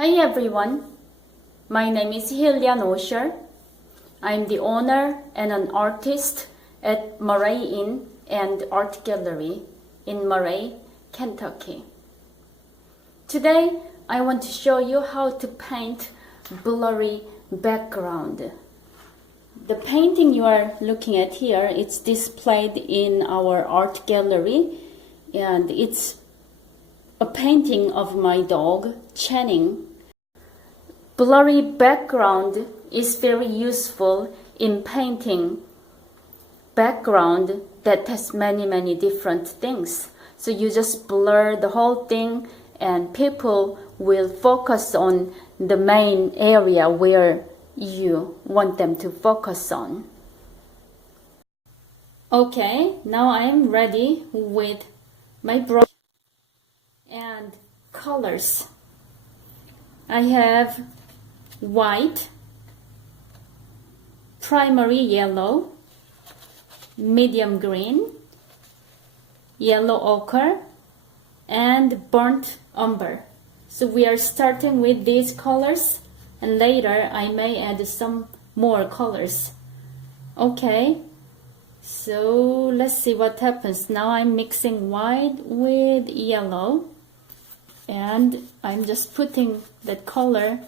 Hi everyone, my name is Helian Osher. I'm the owner and an artist at Murray Inn and Art Gallery in Murray, Kentucky. Today I want to show you how to paint blurry background. The painting you are looking at here, it's displayed in our art gallery, and it's a painting of my dog, Channing. Blurry background is very useful in painting background that has many different things. So you just blur the whole thing and people will focus on the main area where you want them to focus on. Okay, now I'm ready with my brush and colors. I have white, primary yellow, medium green, yellow ochre, and burnt umber. So we are starting with these colors, and later I may add some more colors. Okay, so let's see what happens. Now I'm mixing white with yellow, and I'm just putting that color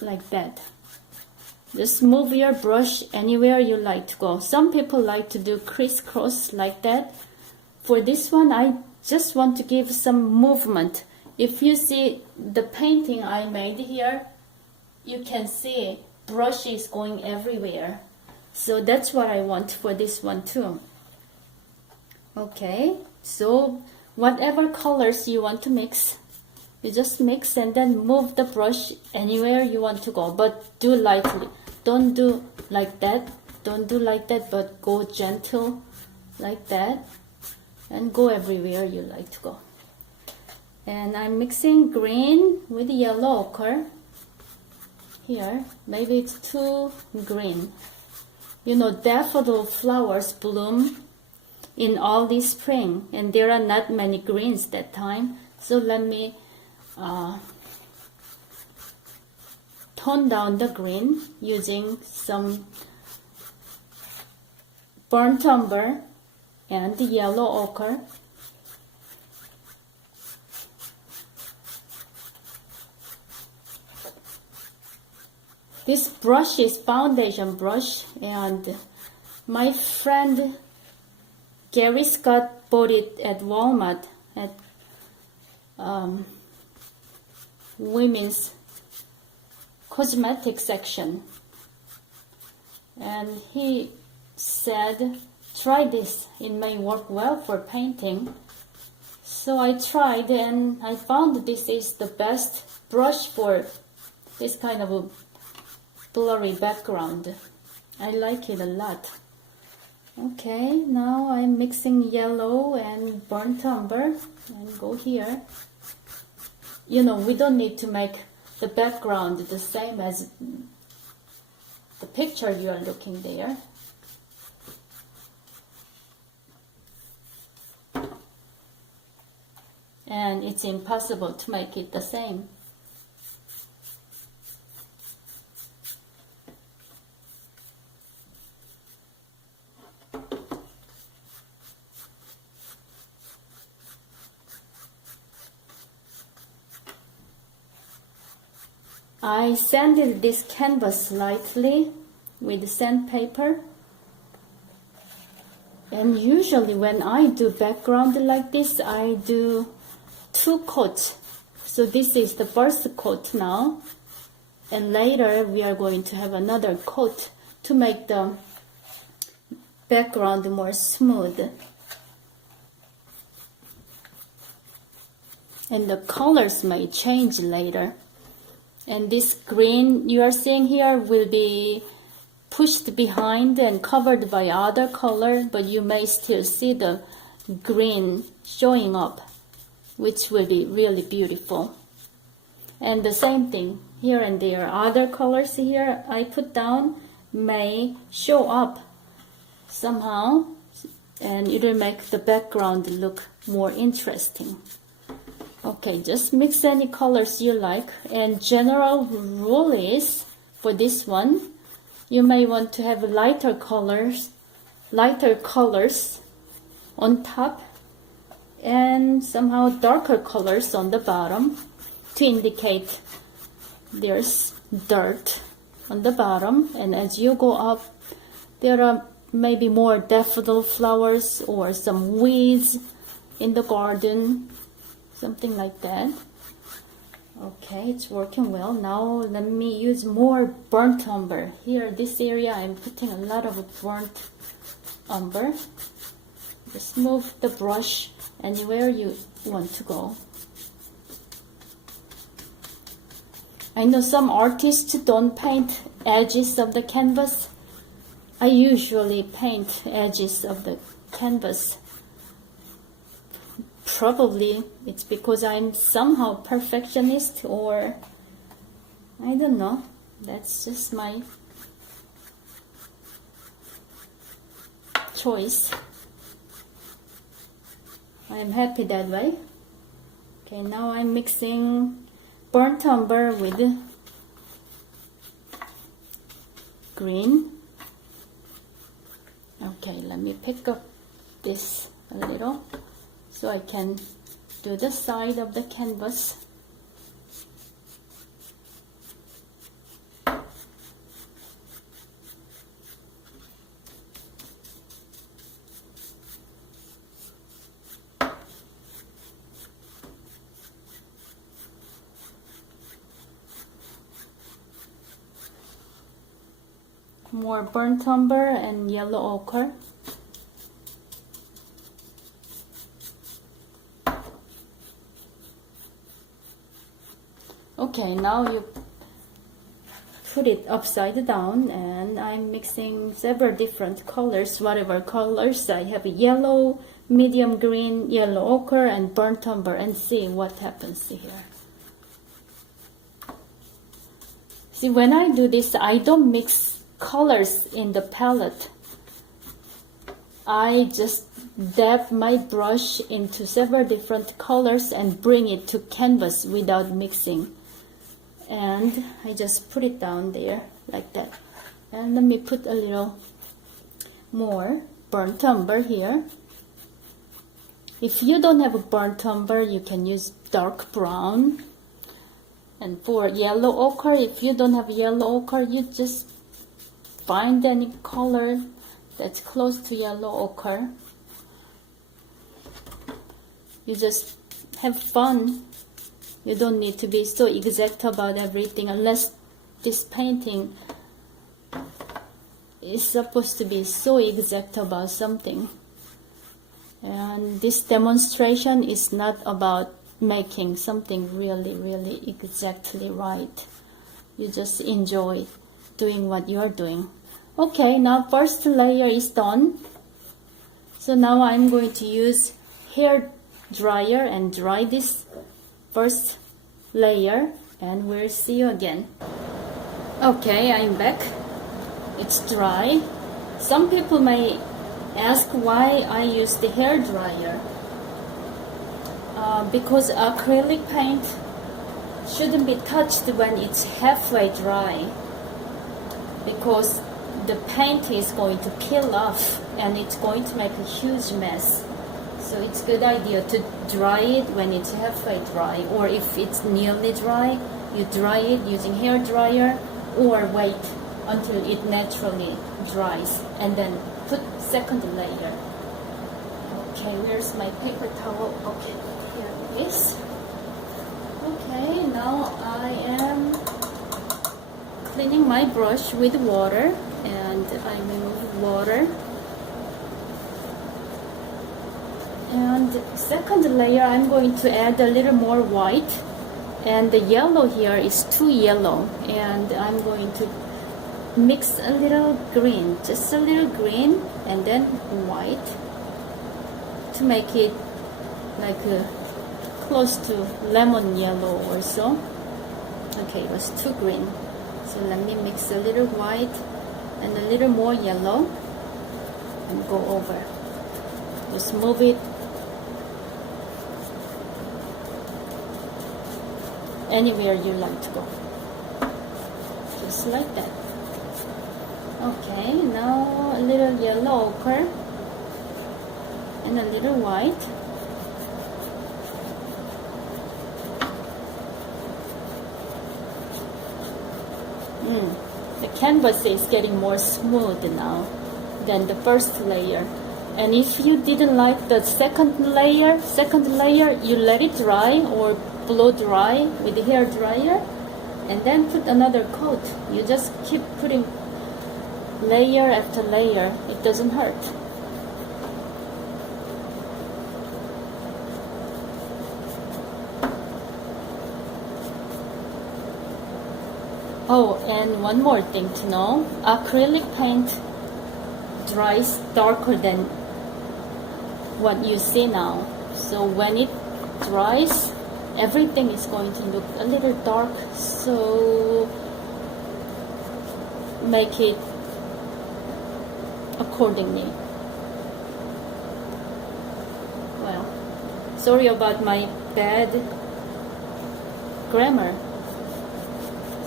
like that. Just move your brush anywhere you like to go. Some people like to do crisscross like that. For this one, I just want to give some movement. If you see the painting I made here, you can see brushes going everywhere. So that's what I want for this one too. Okay, so whatever colors you want to mix, you just mix and then move the brush anywhere you want to go, but do lightly. Don't do like that, but go gentle like that and go everywhere you like to go. And I'm mixing green with yellow ochre here. Maybe it's too green. You know, daffodil flowers bloom in early spring, and there are not many greens that time. So let me tone down the green using some burnt umber and yellow ochre. This brush is foundation brush, and my friend Gary Scott bought it at Walmart at women's cosmetic section, and he said, try this, it may work well for painting. So I tried and I found this is the best brush for this kind of a blurry background. I like it a lot. Okay, now I'm mixing yellow and burnt umber and go here. You know, we don't need to make the background the same as the picture you are looking there. And it's impossible to make it the same. I sanded this canvas lightly with sandpaper, and usually when I do background like this, I do 2 coats. So this is the first coat now, and later we are going to have another coat to make the background more smooth. And the colors may change later. And this green you are seeing here will be pushed behind and covered by other color, but you may still see the green showing up, which will be really beautiful. And the same thing here and there. Other colors here I put down may show up somehow, and it will make the background look more interesting. Okay, just mix any colors you like, and general rule is for this one you may want to have lighter colors on top and somehow darker colors on the bottom to indicate there's dirt on the bottom, and as you go up there are maybe more daffodil flowers or some weeds in the garden, something like that. Okay, it's working well. Now let me use more burnt umber. Here, this area, I'm putting a lot of burnt umber. Just move the brush anywhere you want to go. I know some artists don't paint edges of the canvas. I usually paint edges of the canvas. Probably it's because I'm somehow perfectionist, or I don't know. That's just my choice. I'm happy that way. Okay, now I'm mixing burnt umber with green. Okay, let me pick up this a little so I can do the side of the canvas. More burnt umber and yellow ochre. Okay, now you put it upside down, and I'm mixing several different colors, whatever colors. I have yellow, medium green, yellow ochre, and burnt umber, and see what happens here. See, when I do this, I don't mix colors in the palette. I just dab my brush into several different colors and bring it to canvas without mixing. And I just put it down there like that. And let me put a little more burnt umber here. If you don't have a burnt umber, you can use dark brown. And for yellow ochre, if you don't have yellow ochre, you just find any color that's close to yellow ochre. You just have fun. You don't need to be so exact about everything, unless this painting is supposed to be so exact about something. And this demonstration is not about making something really exactly right. You just enjoy doing what you're doing. Okay, now first layer is done. So now I'm going to use hair dryer and dry this first layer, and we'll see you again. Okay, I'm back. It's dry. Some people may ask why I use the hair dryer. Because acrylic paint shouldn't be touched when it's halfway dry, because the paint is going to peel off and it's going to make a huge mess. So it's a good idea to dry it when it's halfway dry, or if it's nearly dry, you dry it using hair dryer, or wait until it naturally dries and then put second layer. Okay, where's my paper towel? Okay, here it is. Okay, now I am cleaning my brush with water, and I remove water. And second layer, I'm going to add a little more white, and the yellow here is too yellow, and I'm going to mix a little green, just a little green, and then white to make it like close to lemon yellow or so. Okay, it was too green, so let me mix a little white and a little more yellow and go over. Just move it anywhere you like to go. Just like that. Okay, now a little yellow ochre and a little white. The canvas is getting more smooth now than the first layer. And if you didn't like the second layer, you let it dry or blow dry with the hair dryer and then put another coat. You just keep putting layer after layer. It doesn't hurt. Oh, and one more thing to know. Acrylic paint dries darker than what you see now. So when it dries, everything is going to look a little dark. So make it accordingly. Well, sorry about my bad grammar.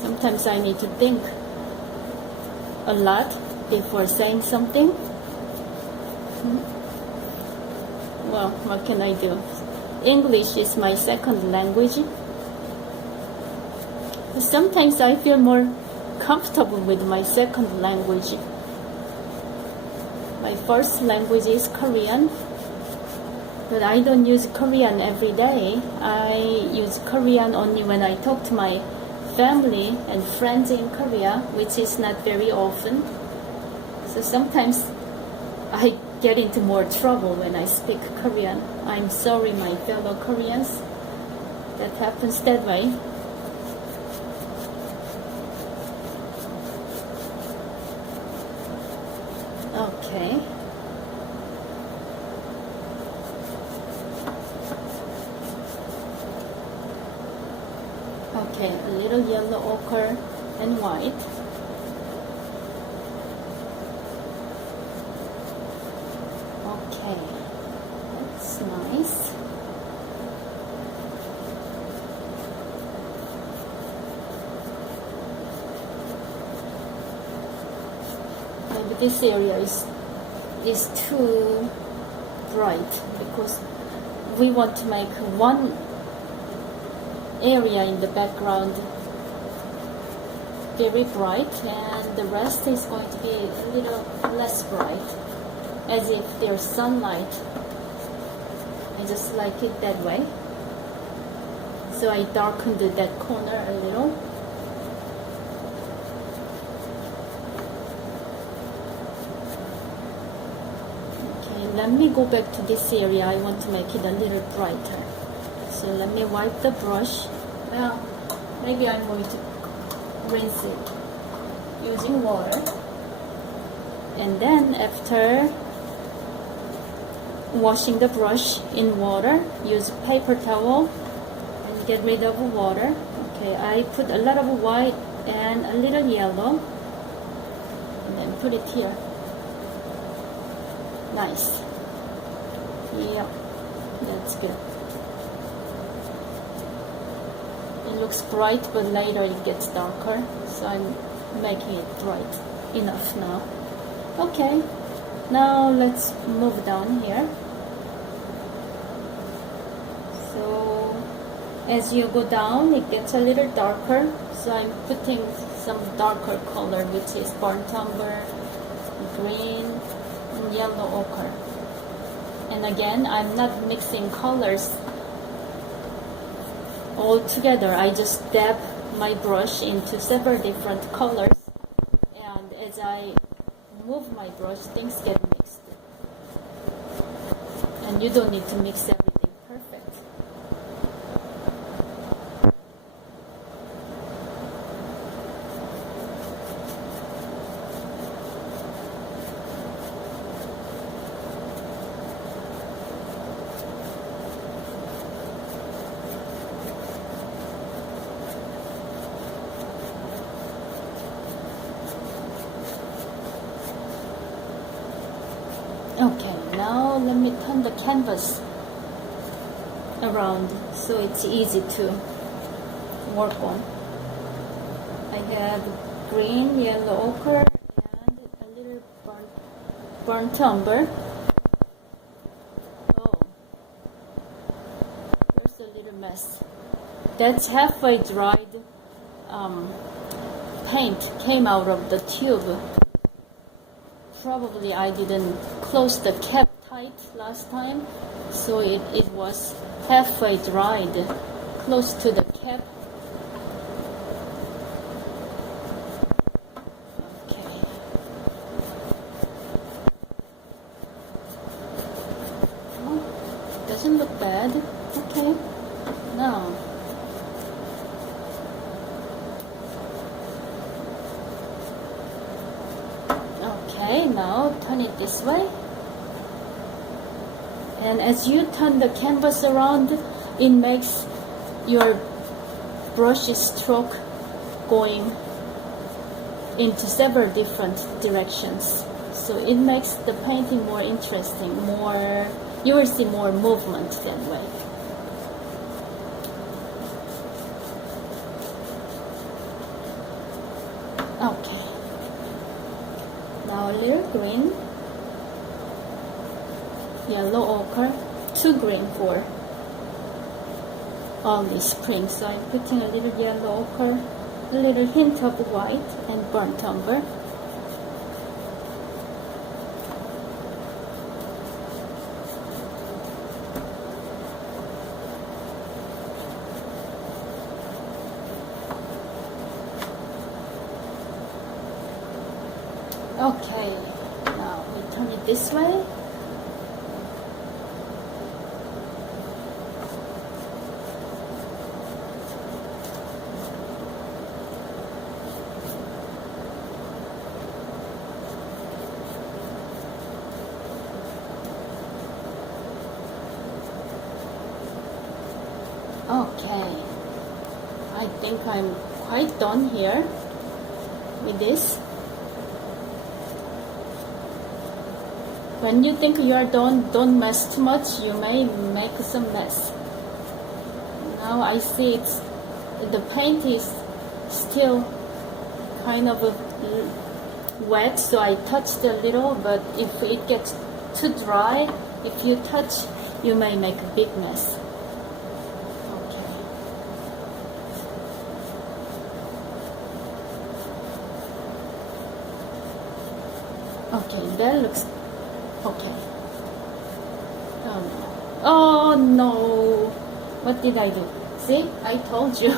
Sometimes I need to think a lot before saying something. Well, what can I do? English is my second language. Sometimes I feel more comfortable with my second language. My first language is Korean, but I don't use Korean every day. I use Korean only when I talk to my family and friends in Korea, which is not very often. So sometimes I get into more trouble when I speak Korean. I'm sorry, my fellow Koreans. That happens that way. Okay. Okay, a little yellow ochre and white. Okay, that's nice. Maybe this area is too bright because we want to make one area in the background very bright and the rest is going to be a little less bright, as if there's sunlight. I just like it that way. So I darkened that corner a little. Okay, let me go back to this area. I want to make it a little brighter. So let me wipe the brush. Well, maybe I'm going to rinse it using water. And then after washing the brush in water, use paper towel and get rid of water. Okay, I put a lot of white and a little yellow and then put it here. Nice. Yep, that's good. It looks bright, but later it gets darker, so I'm making it bright enough now. Okay, now let's move down here. So as you go down, it gets a little darker, so I'm putting some darker color, which is burnt umber, green, and yellow ochre. And again, I'm not mixing colors all together. I just dab my brush into several different colors, and as I move my brush, things get mixed. And you don't need to mix everything perfect. Okay, now let me turn the canvas around so it's easy to work on. I have green, yellow ochre, and a little burnt umber. Oh, there's a little mess. That's halfway dried paint came out of the tube. Probably I didn't close the cap tight last time, so it was halfway dried, close to the cap. Okay. Oh, doesn't look bad. Okay. Now. Okay, now turn it this way. And as you turn the canvas around, it makes your brush stroke going into several different directions. So it makes the painting more interesting, you will see more movement that way. Okay. Now a little green, yellow ochre, too green for early spring, so I'm putting a little yellow ochre, a little hint of white, and burnt umber. Okay, now we turn it this way. Okay, I think I'm quite done here with this. When you think you are done, don't mess too much. You may make some mess. Now I see the paint is still kind of wet, so I touched a little, but if it gets too dry, if you touch, you may make a big mess. Okay, that looks okay. Oh no. Oh no. What did I do? See? I told you.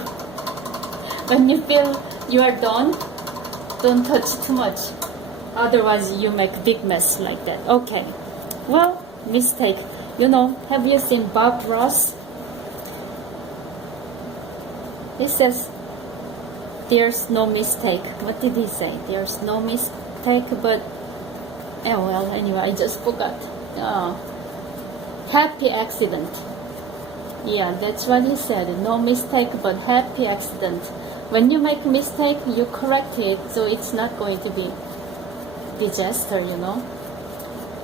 When you feel you are done, don't touch too much. Otherwise you make a big mess like that. Okay. Well, mistake. You know, have you seen Bob Ross? He says, there's no mistake. What did he say? There's no mistake, but oh well, anyway, I just forgot. Happy accident. Yeah, that's what he said. No mistake, but happy accident. When you make a mistake, you correct it, so it's not going to be disaster, you know.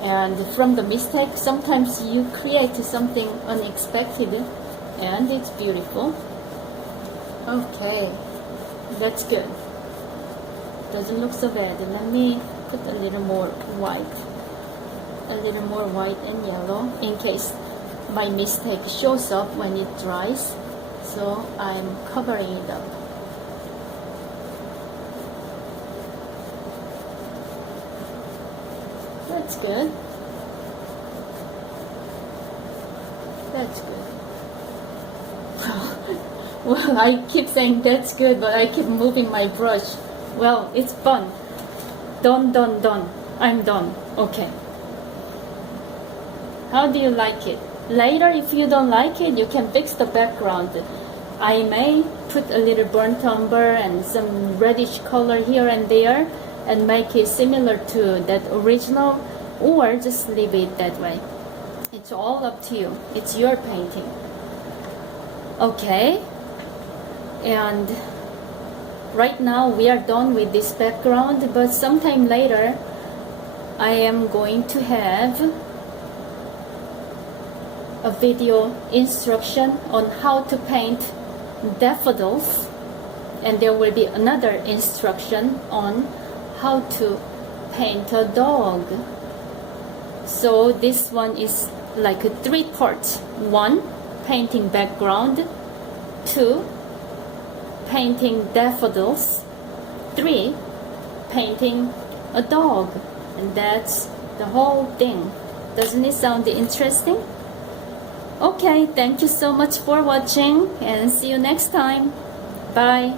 And from the mistake, sometimes you create something unexpected, and it's beautiful. Okay, that's good. Doesn't look so bad. Let me put a little more white and yellow in case my mistake shows up when it dries, so I'm covering it up. That's good. That's good. Well, I keep saying that's good, but I keep moving my brush. Well, it's fun. Done. I'm done. Okay. How do you like it? Later, if you don't like it, you can fix the background. I may put a little burnt umber and some reddish color here and there and make it similar to that original, or just leave it that way. It's all up to you. It's your painting. Okay. And right now we are done with this background, but sometime later I am going to have a video instruction on how to paint daffodils, and there will be another instruction on how to paint a dog. So this one is like a 3 parts. 1, painting background. 2, painting daffodils. 3, painting a dog. And that's the whole thing. Doesn't it sound interesting? Okay, thank you so much for watching, and see you next time. Bye.